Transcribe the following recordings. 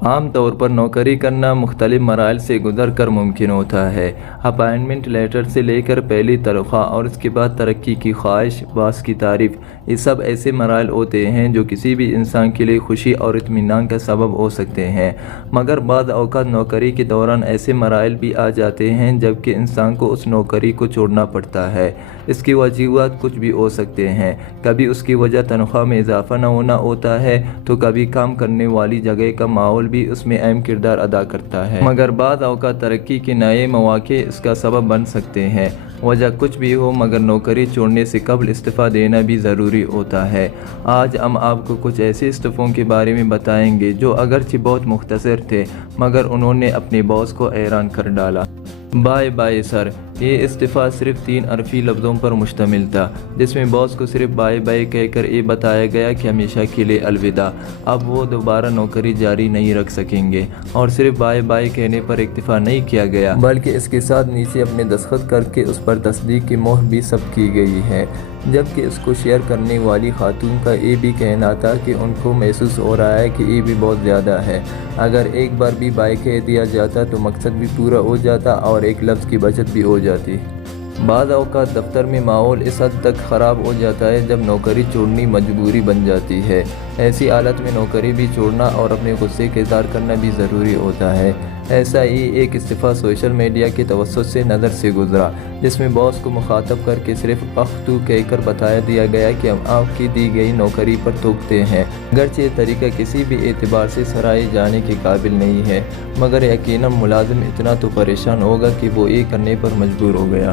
عام طور پر نوکری کرنا مختلف مراحل سے گزر کر ممکن ہوتا ہے۔ اپائنٹمنٹ لیٹر سے لے کر پہلی تنخواہ اور اس کے بعد ترقی کی خواہش، باس کی تعریف، یہ سب ایسے مراحل ہوتے ہیں جو کسی بھی انسان کے لیے خوشی اور اطمینان کا سبب ہو سکتے ہیں۔ مگر بعض اوقات نوکری کے دوران ایسے مراحل بھی آ جاتے ہیں جبکہ انسان کو اس نوکری کو چھوڑنا پڑتا ہے۔ اس کی وجوہات کچھ بھی ہو سکتے ہیں۔ کبھی اس کی وجہ تنخواہ میں اضافہ نہ ہونا ہوتا ہے تو کبھی کام کرنے والی جگہ کا ماحول بھی اس میں اہم کردار ادا کرتا ہے۔ مگر بعض اوقات ترقی کے نئے مواقع اس کا سبب بن سکتے ہیں۔ وجہ کچھ بھی ہو مگر نوکری چھوڑنے سے قبل استعفیٰ دینا بھی ضروری ہوتا ہے۔ آج ہم آپ کو کچھ ایسے استعفوں کے بارے میں بتائیں گے جو اگرچہ بہت مختصر تھے مگر انہوں نے اپنے باس کو حیران کر ڈالا۔ بائے بائے سر، یہ استعفیٰ صرف 3 حرفی لفظوں پر مشتمل تھا جس میں باس کو صرف بائے بائے کہہ کر یہ بتایا گیا کہ ہمیشہ کے لیے الوداع، اب وہ دوبارہ نوکری جاری نہیں رکھ سکیں گے۔ اور صرف بائے بائے کہنے پر اکتفا نہیں کیا گیا بلکہ اس کے ساتھ نیچے اپنے دستخط کر کے اس پر تصدیق کی مہر بھی ثبت کی گئی ہے، جبکہ اس کو شیئر کرنے والی خاتون کا یہ بھی کہنا تھا کہ ان کو محسوس ہو رہا ہے کہ یہ بھی بہت زیادہ ہے۔ اگر ایک بار بھی بائے کہہ دیا جاتا تو مقصد بھی پورا ہو جاتا اور ایک لفظ کی بچت بھی ہو جاتی۔ بعض اوقات دفتر میں ماحول اس حد تک خراب ہو جاتا ہے جب نوکری چھوڑنی مجبوری بن جاتی ہے۔ ایسی حالت میں نوکری بھی چھوڑنا اور اپنے غصے کا اظہار کرنا بھی ضروری ہوتا ہے۔ ایسا ہی ایک استعفیٰ سوشل میڈیا کے توسط سے نظر سے گزرا جس میں باس کو مخاطب کر کے صرف اخ تو کہہ کر بتا دیا گیا کہ ہم آپ کی دی گئی نوکری پر توقتے ہیں۔ اگرچہ یہ طریقہ کسی بھی اعتبار سے سراہے جانے کے قابل نہیں ہے مگر یقیناً ملازم اتنا تو پریشان ہوگا کہ وہ یہ کرنے پر مجبور ہو گیا۔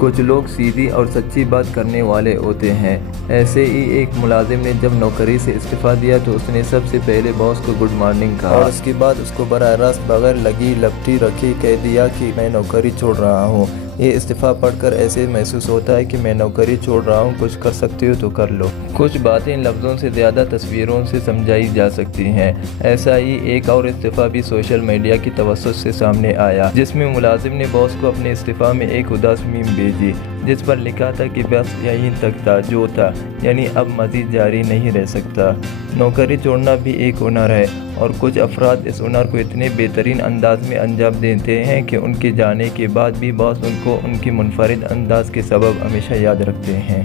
کچھ لوگ سیدھی اور سچی بات کرنے والے ہوتے ہیں۔ ایسے ہی ایک ملازم نے جب نوکری سے استعفیٰ دیا تو اس نے سب سے پہلے باس کو گڈ مارننگ کہا اور اس کے بعد اس کو براہ راست بغیر لگی لپٹی رکھے کہہ دیا کہ میں نوکری چھوڑ رہا ہوں۔ یہ استعفیٰ پڑھ کر ایسے محسوس ہوتا ہے کہ میں نوکری چھوڑ رہا ہوں، کچھ کر سکتے ہو تو کر لو۔ کچھ باتیں لفظوں سے زیادہ تصویروں سے سمجھائی جا سکتی ہیں۔ ایسا ہی ایک اور استعفیٰ بھی سوشل میڈیا کی توسط سے سامنے آیا جس میں ملازم نے باس کو اپنے استعفیٰ میں ایک اداس میم بھیجی جس پر لکھا تھا کہ بس یہیں تک تھا جو تھا، یعنی اب مزید جاری نہیں رہ سکتا۔ نوکری چھوڑنا بھی ایک ہنر ہے اور کچھ افراد اس ہنر کو اتنے بہترین انداز میں انجام دیتے ہیں کہ ان کے جانے کے بعد بھی باس ان کو ان کی منفرد انداز کے سبب ہمیشہ یاد رکھتے ہیں۔